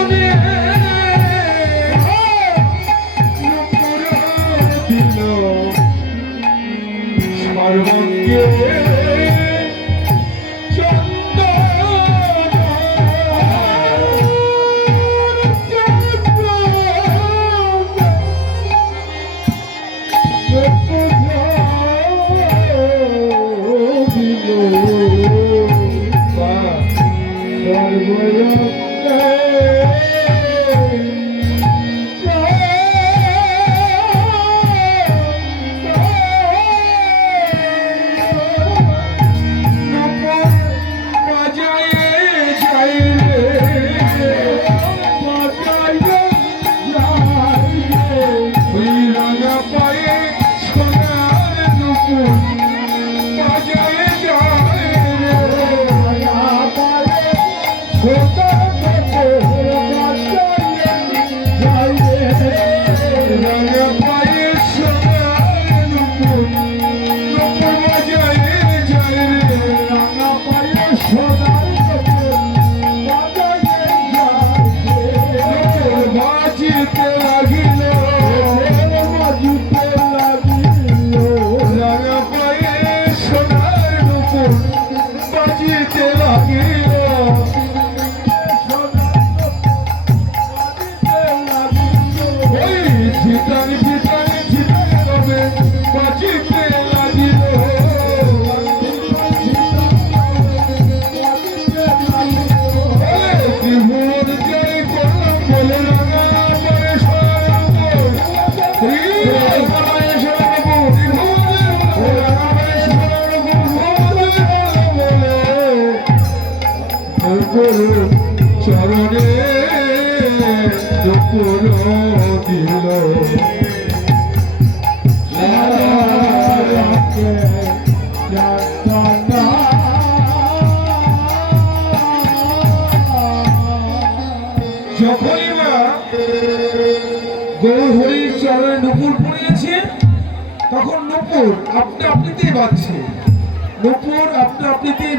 চরণে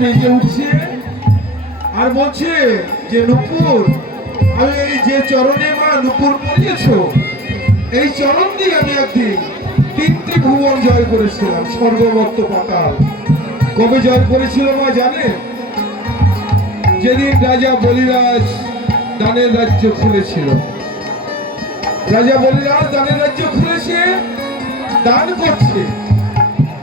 বেজে উঠছে। আর বলছে যে, নুপুর, আমি এই যে চরণে মা নুপুর পড়িয়েছ এই চরণ দিয়ে আমি একদিন তিনটি ভুবন জয় করেছিলাম স্বর্গবর্ত পাতাল। কবে জয় করেছিল মা জানে? যেদিন রাজা বলিরাজ দানের রাজ্য খুলেছিল। রাজা বলিরাজ দানের রাজ্য খুলেছে, দান করছে।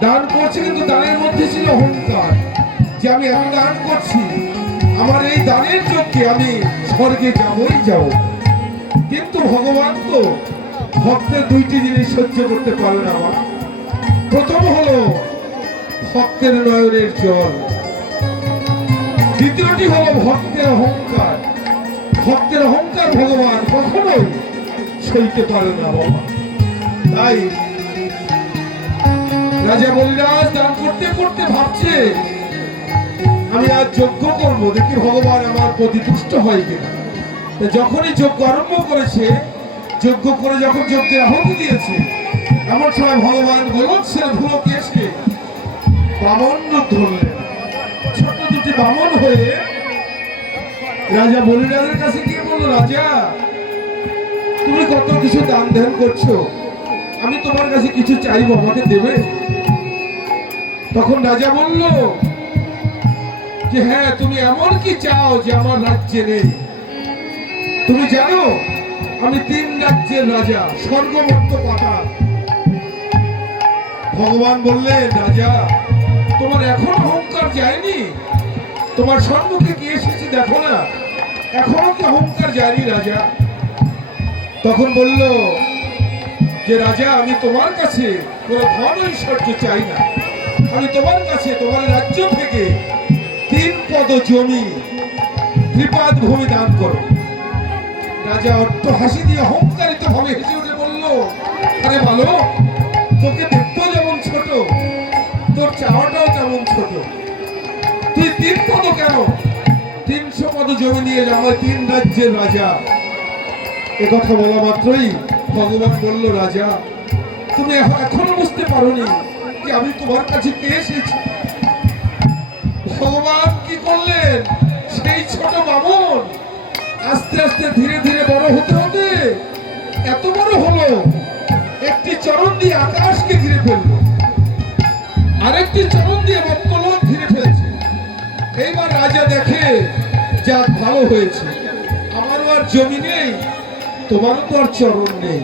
দান করছে কিন্তু দানের মধ্যে ছিল অহংকার। যে আমি এত দান করছি, আমার এই দানের চোখে আমি স্বর্গে যাবই যাব। কিন্তু ভগবান তো ভক্তের দুইটি জিনিস সহ্য করতে পারে না আমার। প্রথম হলো ভক্তের নয়নের জল। দ্বিতীয়টি হলো ভক্তের অহংকার। ভক্তের অহংকার ভগবান কখনোই সইতে পারে না বাবা। তাই রাজা বলিরাজ দান করতে করতে ভাবছে আমি আর যজ্ঞ করব দেখি ভগবান আমার প্রতি তুষ্ট হয় কিনা। তো যখনই যজ্ঞ আরম্ভ করেছে, যজ্ঞ করে যখন যজ্ঞের আহুতি দিয়েছে, এমন সময় ভগবান গোলকসের ভুলকে এসে বামন রূপ ধরলেন। ছোট দুটি বামন হয়ে রাজা বলিরাজের কাছে গিয়ে বলল, রাজা, তুমি কত কিছু দান ধ্যান করছ? আমি তোমার কাছে কিছু চাইব, আমাকে দেবে? তখন রাজা বলল যে হ্যাঁ তুমি এমন কি চাও যে আমার রাজ্যে নেই? তুমি জানো, আমি তিন রাজ্যের রাজা স্বর্গমত্ত পাতা। ভগবান বললেন, রাজা, তোমার এখন অহংকার যায়নি? তোমার সম্মুখে কি এসেছে দেখো না। এখনও কি অহংকার যায়নি, রাজা। তখন বলল, যে রাজা, আমি তোমার কাছে কোনো ধন ঐশ্বর্য চাই না। আমি তোমার কাছে, তোমার রাজ্য থেকে তিন পদ জমি ত্রিপাদ ভূমি দান করো। রাজা অট্ট হাসি দিয়ে অহংকারিত ভাবে হেসে উঠে বলল, আরে ভালো তোকে দেখতেও যেমন ছোট, তোর চাওয়াটাও তেমন ছোট। তুই তিন পদ কেন? তিনশো পদ জমি নিয়ে যাওয়া তিন রাজ্যের রাজা। কথা বলা মাত্রই ভগবান বলল, রাজা, তুমি এখ- এখনও বুঝতে পারোনি যে আমি তোমার কাছে কে ভগবান কি করলেন? সেই ছোট বামন আস্তে আস্তে ধীরে ধীরে বড় হতে হতে এত বড় হলো, একটি চরণ দিয়ে আকাশকে ঘিরে ফেলল। আরেকটি চরণ দিয়ে মক্কলোক ঘিরে ফেলেছে। এইবার রাজা দেখে যা ভালো হয়েছে। আমারও আর জমি নেই, তোমারও তো আর চরণ নেই।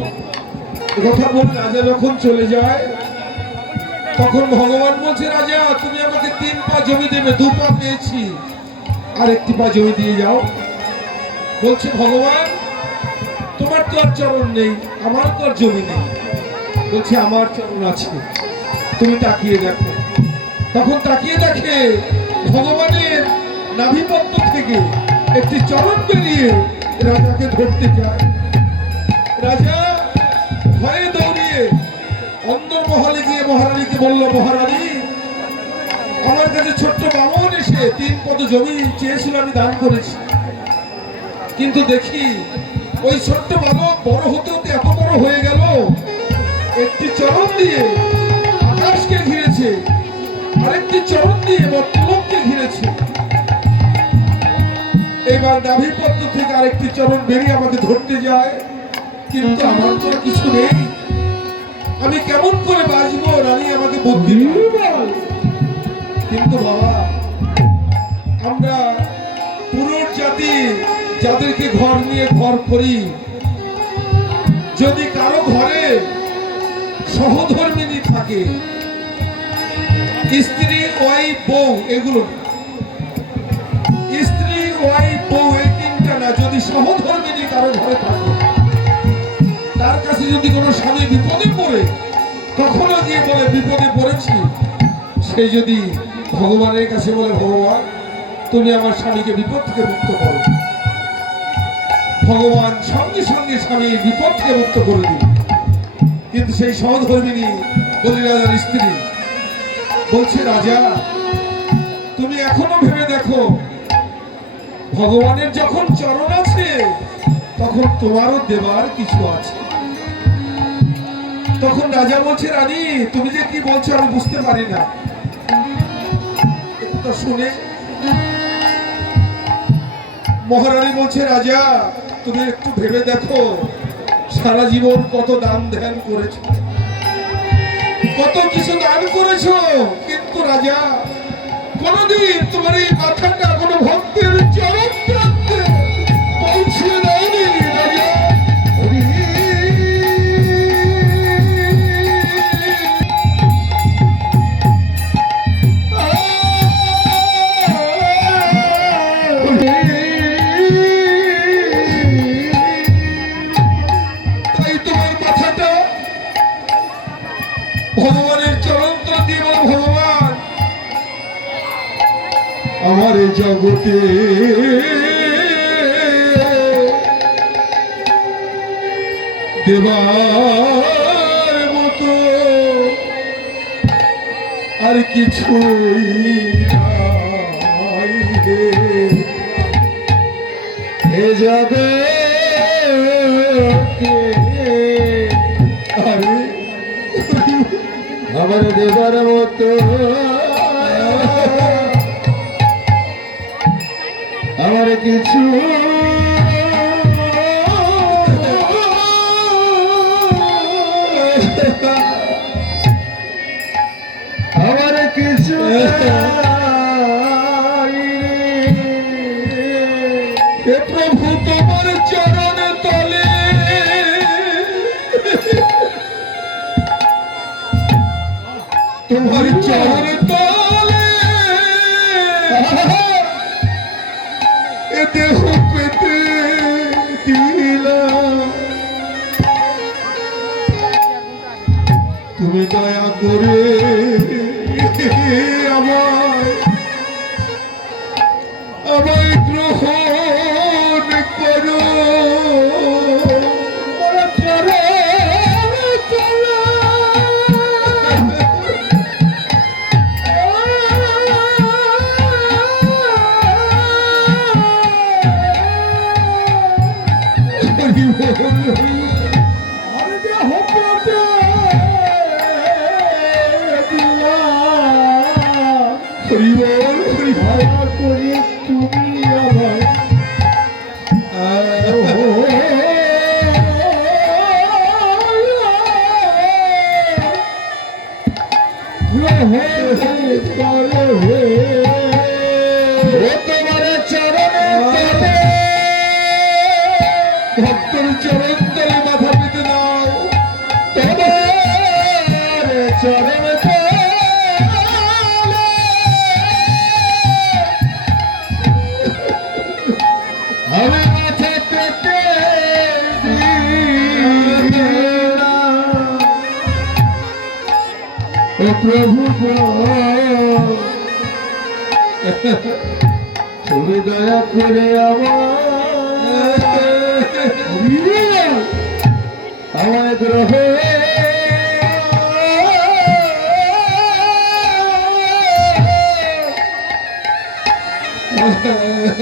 কথা বলে রাজা যখন চলে যায় তখন ভগবান বলছে, রাজা, তুমি আমাকে তিন পা জমি দেবে, দু পা পেয়েছি। আর একটি পা জমি দিয়ে যাও। বলছে, ভগবান, তোমার তো আর চরণ নেই আমার তো আর জমি নেই। বলছে, আমার চরণ আছে, তুমি তাকিয়ে দেখো। তখন তাকিয়ে দেখে ভগবানের নাভিপত্র থেকে একটি চরণ বেরিয়ে রাজাকে ধরতে যায়। রাজা ভয়ে দৌড়িয়ে অন্দর মহলে গিয়ে আমার কাছে ছোট্ট বামন এসে তিন পদ জমি চেয়েছিল, আমি দান করেছি। কিন্তু দেখি, ওই ছোট্ট বালক বড় হতে হতে এত বড় হয়ে গেল। একটি চরণ দিয়ে আকাশকে ঘিরেছে, আরেকটি চরণ দিয়ে মতলবকে ঘিরেছে। এবার নাভিপত্র থেকে আরেকটি চরণ বেরিয়ে আমাকে ধরতে যায়। কিন্তু আমার কিছু নেই। আমি কেমন করে বাঁচবো? রানী আমাকে বুদ্ধি কিন্তু বাবা, আমরা পুরুষ জাতি, যাদেরকে ঘর নিয়ে ঘর করি, যদি কারও ঘরে সহধর্মিনী থাকে, স্ত্রী ওয়াইফ বউ, এগুলো। স্ত্রী ওয়াইফ বউ এই তিনটা না। যদি সহধর্মিনী কারও ঘরে থাকে কাছে যদি কোনো স্বামী বিপদে পড়ে কখনো গিয়ে বলে, বিপদে পড়েছি। সে যদি ভগবানের কাছে বলে, ভগবান, তুমি আমার স্বামীকে বিপদ থেকে মুক্ত করো। ভগবান সঙ্গে সঙ্গে স্বামীর বিপদ থেকে মুক্ত করে দিল। কিন্তু সেই সহধর্মিনী বলি রাজার স্ত্রী বলছে, রাজা, তুমি এখনও ভেবে দেখো, ভগবানের যখন চরণ আছে, তখন তোমারও দেবার কিছু আছে। তখন রাজা বলছে, রানী, তুমি যে কি বলছো আমি বুঝতে পারি না। শুনে মহারানী বলছে, রাজা, তুমি একটু ভেবে দেখো, সারা জীবন কত দান ধ্যান করেছ, কত কিছু দান করেছ, কিন্তু রাজা, কোনদিন তোমার এই মাথাটা কোনো ভক্তের চরণ আমার জগতে দেবার মতো আর কিছুই। আরে আমার দেবার মতো কিছু আমার কিছু প্রভু তোমার চরণ তলে। তোমার চরণ করে હે હે ચાલે હે. তুমি দয়া করে আমার গ্রহ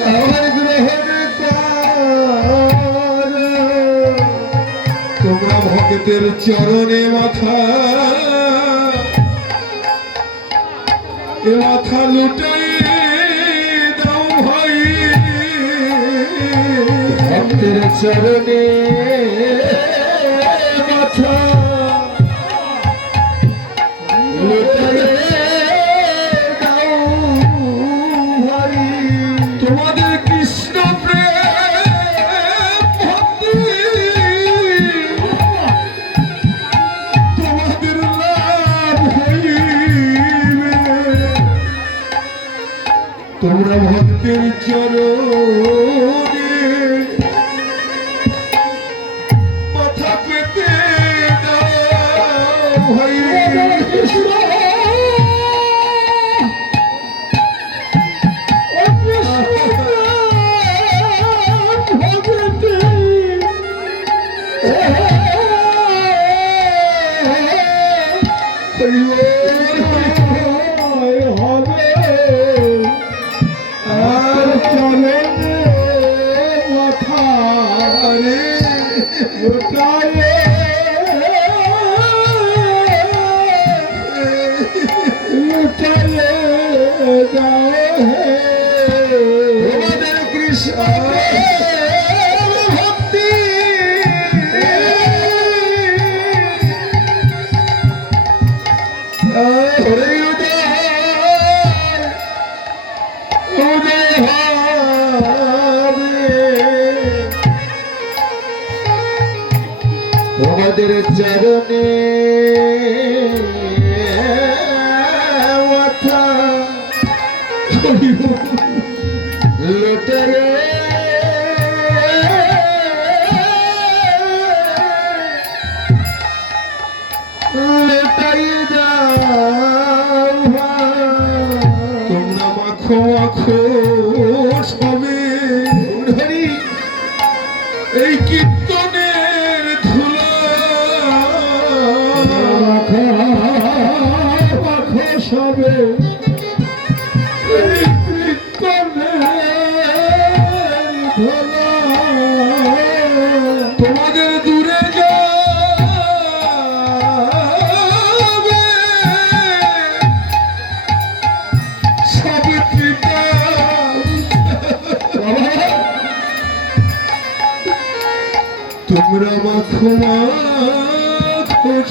আমার গ্রহের তোমরা ভক্তের চরণে মাথা। এ মাথা লুটে। চরণে মাথা। তোমাদের কৃষ্ণ তোমাদের লাভ হইবে। তোমরা ভক্তের চর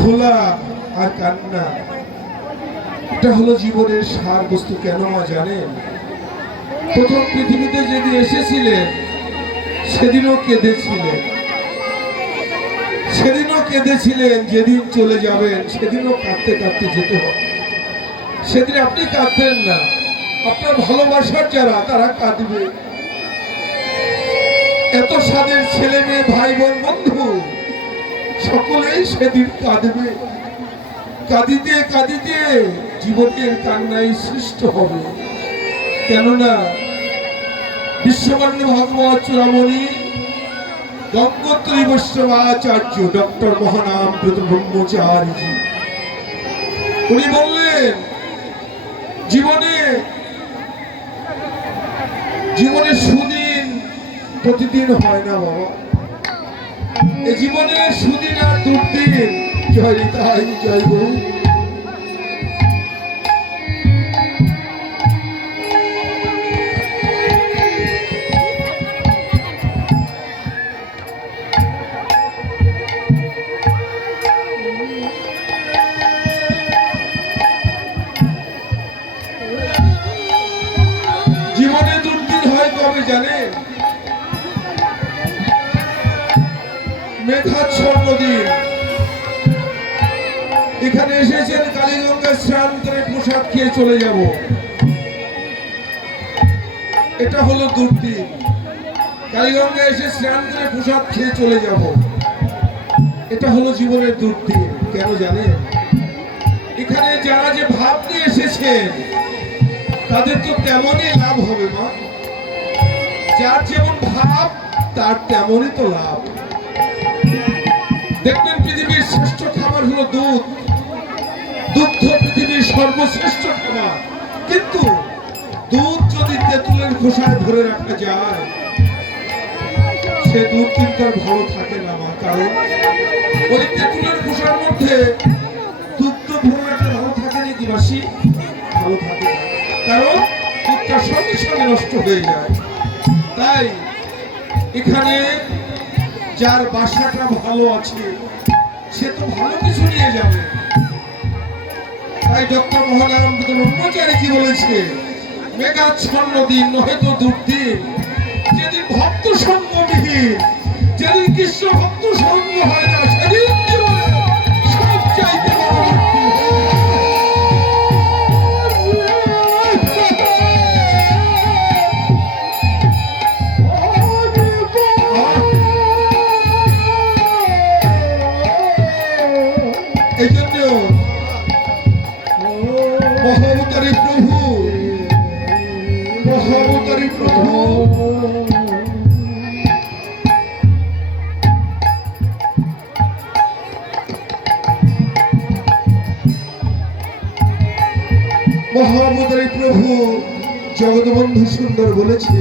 ভোলা আর কান্না। এটা হলো জীবনের সার বস্তু কেন মা জানেন? প্রথম পৃথিবীতে যেদিন এসেছিলেন, সেদিনও কেঁদেছিলেন। সেদিনও কেঁদেছিলেন, যেদিন চলে যাবেন, সেদিনও কাঁদতে কাঁদতে যেতে হবে। সেদিন আপনি কাঁদবেন না। আপনার ভালোবাসার যারা, তারা কাঁদবে। এত সাদের ছেলে মেয়ে ভাই বোন বন্ধু সকলেই সেদিন কাঁদবে। কাঁদিতে কাঁদিতে জীবনের কান্নাই সৃষ্ট হবে। কেননা বিশ্বমান্য ভগবত চূড়ামণি, গঙ্গোত্রী বৈষ্ণবাচার্য ডক্টর মহানাম ব্রত ব্রহ্মচারীজি উনি বললেন, জীবনে জীবনে সুদিন প্রতিদিন হয় না বাবা। জীবনে সুদিন আর দুর্দিন জয় তাই জয় জীবনে দুর্দিন হয় কবে জানেন মেঘাচ্ছন্ন দিন এখানে এসেছেন কালীগঙ্গায় স্নান করে প্রসাদ খেয়ে চলে যাব। এটা হলো দুর্দিন। কালীগঙ্গায় এসে স্নান করে প্রসাদ খেয়ে চলে যাব। এটা হলো জীবনের দুর্দিন, কেন জানেন? এখানে যারা যে ভাব নিয়ে এসেছেন, তাদের তো তেমনই লাভ হবে মা। যার যেমন ভাব, তার তেমনই তো লাভ। দেখবেন পৃথিবীর শ্রেষ্ঠ খাবার হলো দুধ। দুগ্ধ পৃথিবীর সর্বশ্রেষ্ঠ খাবার। কিন্তু দুধ যদি তেঁতুলের খোসায় ধরে রাখা যায়, সে দুধ কিন্তু আর ভালো থাকে না, মা, কারণ ওই তেঁতুলের খোসার মধ্যে দুগ্ধ ভরে রাখলে ভালো থাকে নাকি মাসি ভালো থাকে কারণ দুধটা সঙ্গে সঙ্গে নষ্ট হয়ে যায়। তাই এখানে যার বাসাটা ভালো আছে, সে তো ভালো কিছু নিয়ে যাবে। তাই ডক্টর মহানারায়ণ ব্রহ্মচারী কি বলেছে মেঘাচ্ছন্ন দিন নহে তো দুর্দিন। যেদিন ভক্ত সঙ্গবিহীন, যেদিন কৃষ্ণ মহাবতারী প্রভু জগৎবন্ধু সুন্দর বলেছে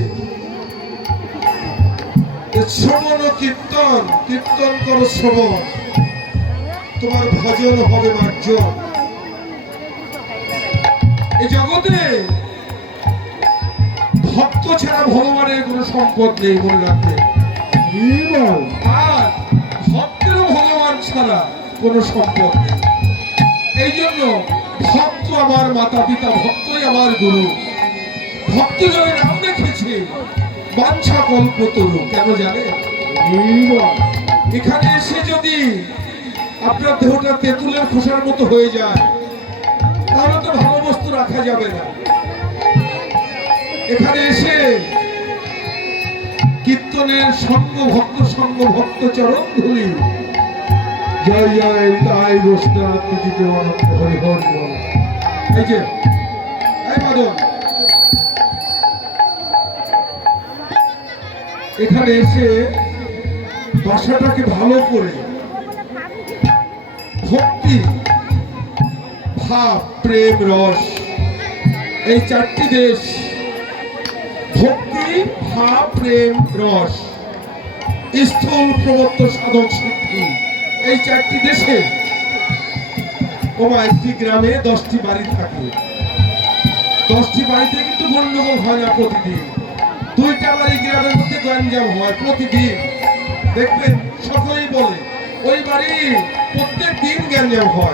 শ্রবণ কীর্তন কীর্তন করো শ্রবণ। তোমার ভজন হবে মার্জন। এই জগতে ছাড়া ভগবানের কোনো সম্পদ নেই মনে আর ভক্তেরও ভগবান ছাড়া কোনো সম্পদ নেই। এই জন্য ভক্ত আমার মাতা পিতা ভক্তই আমার গুরু। ভক্ত জনের নাম রেখেছে, বাঞ্ছা কল্পতরু, কেন জানে? এখানে এসে যদি আপনার দেহটা তেঁতুলের খোসার মতো হয়ে যায়, তাহলে তো ভালো বস্তু রাখা যাবে না। এখানে এসে কীর্তনের সঙ্গ ভক্ত সঙ্গ ভক্ত চরণ ধুলি। জয় জয়, তাই মাদন এখানে এসে বাসাটাকে ভালো করে ভক্তি, ভাব, প্রেম, রস, এই চারটি দেশ ভাব প্রেম রস। স্থূল প্রবত্ত সাধক সিদ্ধি এই চারটি দেশে একটি গ্রামে দশটি বাড়ি থাকে। দশটি বাড়িতে কিন্তু গন্ডগোল হয় না প্রতিদিন। দুইটা বাড়ি গ্রামের মধ্যে গঞ্জাম হয় প্রতিদিন। দেখবেন, সকলেই বলে, ওই বাড়ি প্রত্যেক দিন গ্যাঞ্জাম হয়।